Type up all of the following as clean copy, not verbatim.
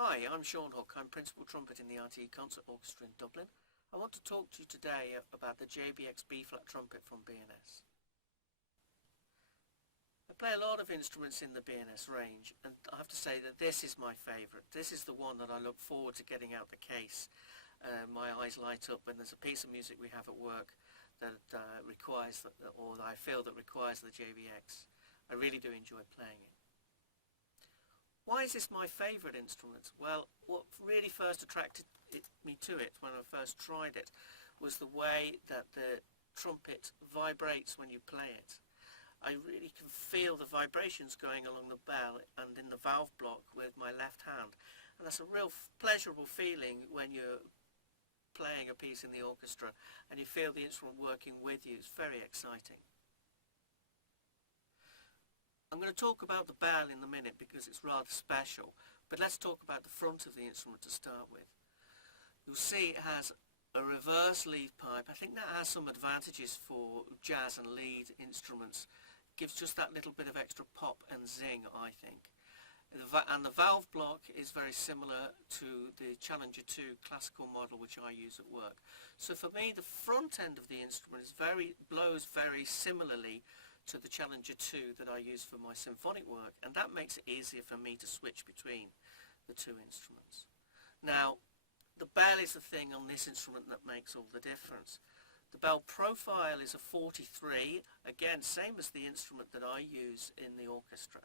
Hi, I'm Sean Hook. I'm Principal Trumpet in the RTE Concert Orchestra in Dublin. I want to talk to you today about the JBX Bflat trumpet from B&S. I play a lot of instruments in the B&S range, and I have to say that this is my favourite. This is the one that I look forward to getting out the case. My eyes light up when there's a piece of music we have at work that requires, or that I feel that requires the JBX. I really do enjoy playing it. Why is this my favourite instrument? Well, what really first attracted me to it when I first tried it was the way that the trumpet vibrates when you play it. I really can feel the vibrations going along the bell and in the valve block with my left hand, and that's a real pleasurable feeling when you're playing a piece in the orchestra and you feel the instrument working with you. It's very exciting. I'm going to talk about the bell in a minute because it's rather special, but let's talk about the front of the instrument to start with. You'll see it has a reverse lead pipe. I think that has some advantages for jazz and lead instruments. It gives just that little bit of extra pop and zing, I think. And the valve block is very similar to the Challenger 2 classical model which I use at work. So for me the front end of the instrument blows very similarly to the Challenger 2 that I use for my symphonic work, and that makes it easier for me to switch between the two instruments. Now, the bell is the thing on this instrument that makes all the difference. The bell profile is a 43, again same as the instrument that I use in the orchestra.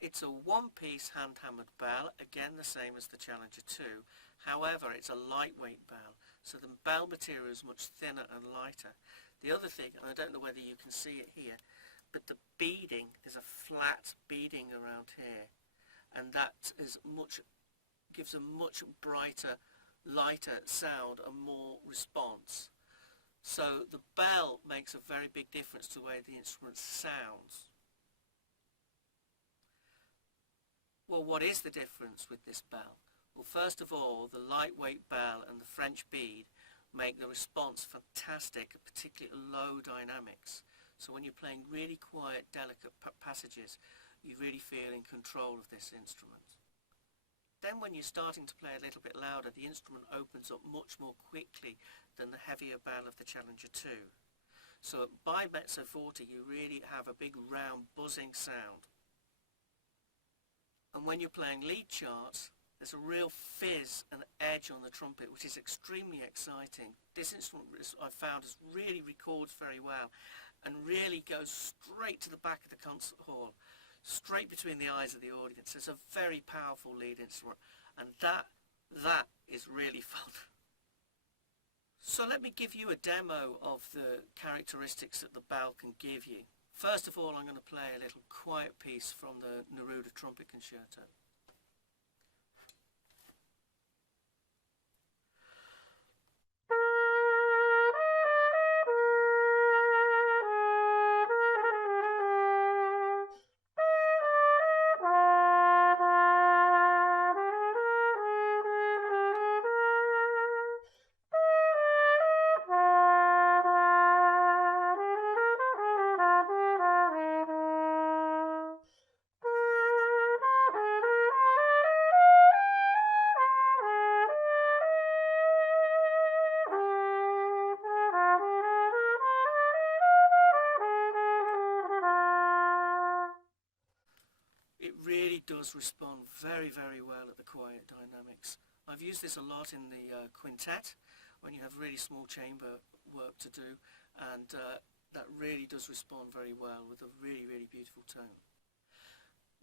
It's a one-piece hand-hammered bell, again the same as the Challenger 2, however it's a lightweight bell, so the bell material is much thinner and lighter. The other thing, and I don't know whether you can see it here, but the beading is a flat beading around here, and that gives a much brighter, lighter sound and more response. So the bell makes a very big difference to the way the instrument sounds. Well, what is the difference with this bell? Well, first of all, the lightweight bell and the French bead make the response fantastic, particularly at low dynamics. So when you're playing really quiet, delicate passages, you really feel in control of this instrument. Then when you're starting to play a little bit louder, the instrument opens up much more quickly than the heavier bell of the Challenger 2. So by mezzo forte, you really have a big round buzzing sound. And when you're playing lead charts, there's a real fizz and edge on the trumpet, which is extremely exciting. This instrument, I've found, really records very well and really goes straight to the back of the concert hall, straight between the eyes of the audience. It's a very powerful lead instrument, and that is really fun. So let me give you a demo of the characteristics that the bell can give you. First of all, I'm going to play a little quiet piece from the Neruda Trumpet Concerto. Does respond very, very well at the quiet dynamics. I've used this a lot in the quintet when you have really small chamber work to do, and that really does respond very well with a really, really beautiful tone.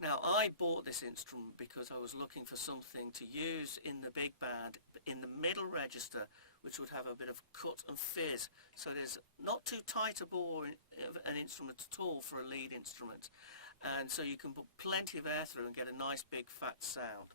Now, I bought this instrument because I was looking for something to use in the big band in the middle register, which would have a bit of cut and fizz, so there's not too tight a bore of an instrument at all for a lead instrument. And so you can put plenty of air through and get a nice big fat sound.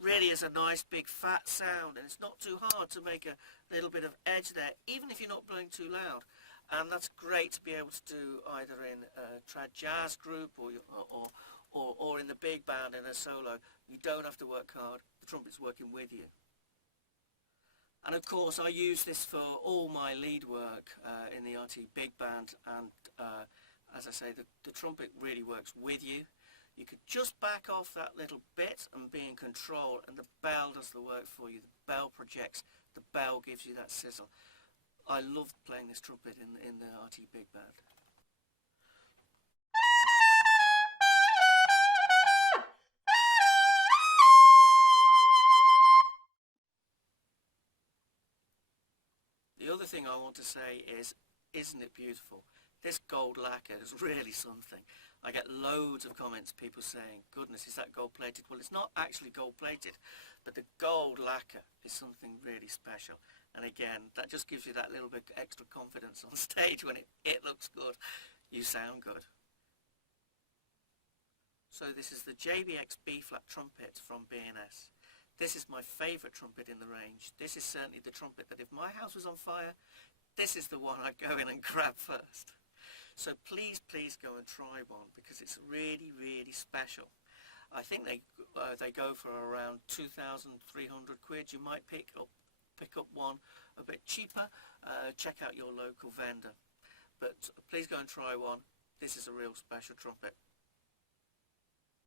Really is a nice big fat sound, and it's not too hard to make a little bit of edge there, even if you're not blowing too loud. and that's great to be able to do either in a trad jazz group or in the big band in a solo. You don't have to work hard, the trumpet's working with you. And of course I use this for all my lead work in the RT big band, and as I say, the trumpet really works with you. You could just back off that little bit and be in control, and the bell does the work for you. The bell projects, the bell gives you that sizzle. I love playing this trumpet in the RT big band. The other thing I want to say is, isn't it beautiful? This gold lacquer is really something. I get loads of comments, people saying, goodness, is that gold plated? Well, it's not actually gold plated, but the gold lacquer is something really special. And again, that just gives you that little bit extra confidence on stage when it looks good. You sound good. So this is the JBX Bflat trumpet from B&S. This is my favourite trumpet in the range. This is certainly the trumpet that if my house was on fire, this is the one I'd go in and grab first. So please go and try one, because it's really, really special. I think they go for around 2,300 quid. You might pick up one a bit cheaper. Check out your local vendor. But please go and try one. This is a real special trumpet.